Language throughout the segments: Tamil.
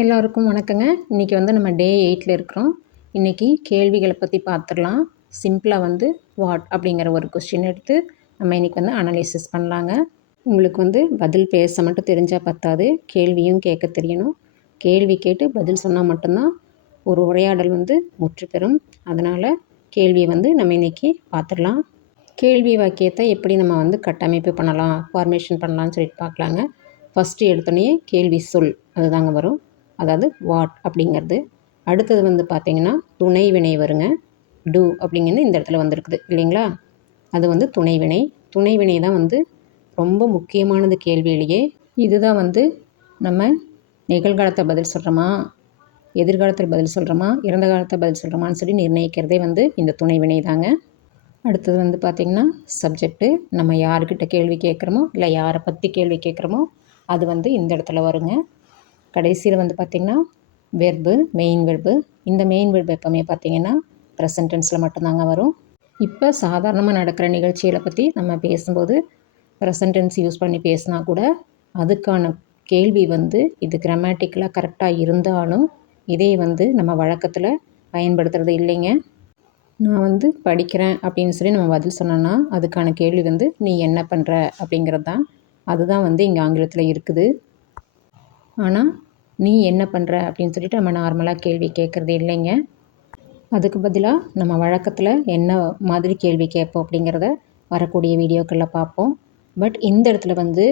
எல்லாருக்கும் வணக்கங்க. இன்றைக்கி வந்து நம்ம டே 8ல் இருக்கிறோம். இன்றைக்கி கேள்விகளை பற்றி பார்த்துடலாம். சிம்பிளாக வந்து வாட் அப்படிங்கிற ஒரு கொஸ்டின் எடுத்து நம்ம இன்றைக்கி வந்து அனலைசிஸ் பண்ணலாங்க. உங்களுக்கு வந்து பதில் பேச மட்டும் தெரிஞ்சால் பத்தாது, கேள்வியும் கேட்க தெரியணும். கேள்வி கேட்டு பதில் சொன்னால் மட்டும்தான் ஒரு உரையாடல் வந்து முற்று பெறும். அதனால் கேள்வியை வந்து நம்ம இன்றைக்கி பார்த்துடலாம். கேள்வி வாக்கியத்தை எப்படி நம்ம வந்து கட்டமைப்பு பண்ணலாம், ஃபார்மேஷன் பண்ணலான்னு சொல்லிட்டு பார்க்கலாங்க. ஃபஸ்ட்டு எடுத்தோடனே கேள்வி சொல் அதுதாங்க வரும். அதாவது வாட் அப்படிங்கிறது. அடுத்தது வந்து பார்த்திங்கன்னா துணை வினை வருங்க. டூ அப்படிங்கிறது இந்த இடத்துல வந்திருக்குது இல்லைங்களா? அது வந்து துணைவினை. துணைவினை தான் வந்து ரொம்ப முக்கியமானது கேள்வியிலேயே. இதுதான் வந்து நம்ம நிகழ்காலத்தை பதில் சொல்கிறோமா, எதிர்காலத்தில் பதில் சொல்கிறோமா, இறந்த காலத்தை பதில் சொல்கிறோமான்னு சொல்லி நிர்ணயிக்கிறதே வந்து இந்த துணைவினை தாங்க. அடுத்தது வந்து பார்த்திங்கன்னா சப்ஜெக்ட்டு. நம்ம யார்கிட்ட கேள்வி கேட்குறோமோ இல்லை யாரை பற்றி கேள்வி கேட்குறோமோ அது வந்து இந்த இடத்துல வருங்க. கடைசியில் வந்து பார்த்திங்கன்னா வெர்பு, மெயின் வெர்பு. இந்த மெயின் வெர்பு எப்போவுமே பார்த்திங்கன்னா ப்ரெசன்ட் டென்ஸில் மட்டும்தாங்க வரும். இப்போ சாதாரணமாக நடக்கிற நிகழ்ச்சிகளை பற்றி நம்ம பேசும்போது ப்ரெசன்ட் டென்ஸ் யூஸ் பண்ணி பேசினா கூட அதுக்கான கேள்வி வந்து இது கிராமட்டிக்கலாக கரெக்டாக இருந்தாலும் இதே வந்து நம்ம வழக்கத்தில் பயன்படுத்துகிறது இல்லைங்க. நான் வந்து படிக்கிறேன் அப்படின்னு சொல்லி நம்ம பதில் சொன்னோன்னா அதுக்கான கேள்வி வந்து நீ என்ன பண்ணுற அப்படிங்கிறது தான். அதுதான் வந்து இங்கே ஆங்கிலத்தில் இருக்குது. ஆனால் நீ என்ன பண்ணுற அப்படின்னு சொல்லிட்டு நம்ம நார்மலாக கேள்வி கேட்குறது இல்லைங்க. அதுக்கு பதிலாக நம்ம வழக்கத்தில் என்ன மாதிரி கேள்வி கேட்போம் அப்படிங்கிறத வரக்கூடிய வீடியோக்களில் பார்ப்போம். பட் இந்த இடத்துல வந்து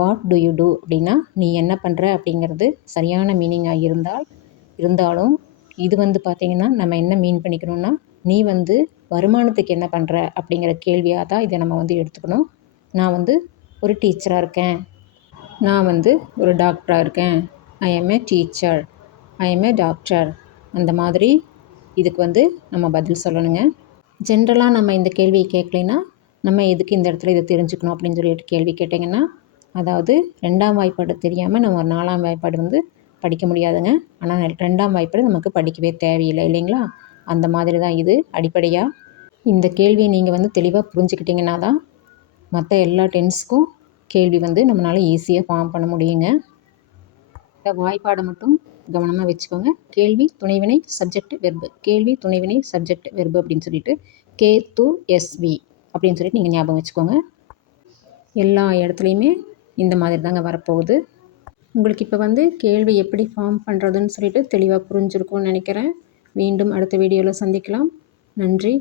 வாட் டு யூ டூ அப்படின்னா நீ என்ன பண்ணுற அப்படிங்கிறது சரியான மீனிங்காக இருந்தாலும் இது வந்து பார்த்திங்கன்னா நம்ம என்ன மீன் பண்ணிக்கணும்னா நீ வந்து வருமானத்துக்கு என்ன பண்ணுற அப்படிங்கிற கேள்வியாக தான் இதை நம்ம வந்து எடுத்துக்கணும். நான் வந்து ஒரு டீச்சராக இருக்கேன், நான் வந்து ஒரு டாக்டராக இருக்கேன், I M A teacher, I M A doctor. அந்த மாதிரி இதுக்கு வந்து நம்ம பதில் சொல்லணுங்க. ஜென்ரலாக நம்ம இந்த கேள்வியை கேட்கலைன்னா நம்ம எதுக்கு இந்த இடத்துல இதை தெரிஞ்சுக்கணும் அப்படின்னு சொல்லிட்டு கேள்வி கேட்டிங்கன்னா, அதாவது 2ஆம் வாய்ப்பாடு தெரியாமல் நம்ம ஒரு 4ஆம் வாய்ப்பாடு வந்து படிக்க முடியாதுங்க. ஆனால் 2ஆம் வாய்ப்பாடு நமக்கு படிக்கவே தேவையில்லை இல்லைங்களா? அந்த மாதிரி தான் இது அடிப்படையாக. இந்த கேள்வியை நீங்கள் வந்து தெளிவாக புரிஞ்சுக்கிட்டிங்கன்னா தான் மற்ற எல்லா டென்ஸ்க்கும் கேள்வி வந்து நம்மளால் ஈஸியாக ஃபார்ம் பண்ண முடியுங்க. இந்த வாய்ப்பாடை மட்டும் கவனமாக வச்சுக்கோங்க. கேள்வி துணைவினை சப்ஜெக்ட் வெர்பு, கேள்வி துணைவினை சப்ஜெக்ட் வெர்பு அப்படின்னு சொல்லிட்டு K2SV அப்படின்னு சொல்லிட்டு நீங்கள் ஞாபகம் வச்சுக்கோங்க. எல்லா இடத்துலையுமே இந்த மாதிரி தாங்க வரப்போகுது. உங்களுக்கு இப்போ வந்து கேள்வி எப்படி ஃபார்ம் பண்ணுறதுன்னு சொல்லிட்டு தெளிவாக புரிஞ்சிருக்கும்னு நினைக்கிறேன். மீண்டும் அடுத்த வீடியோவில் சந்திக்கலாம். நன்றி.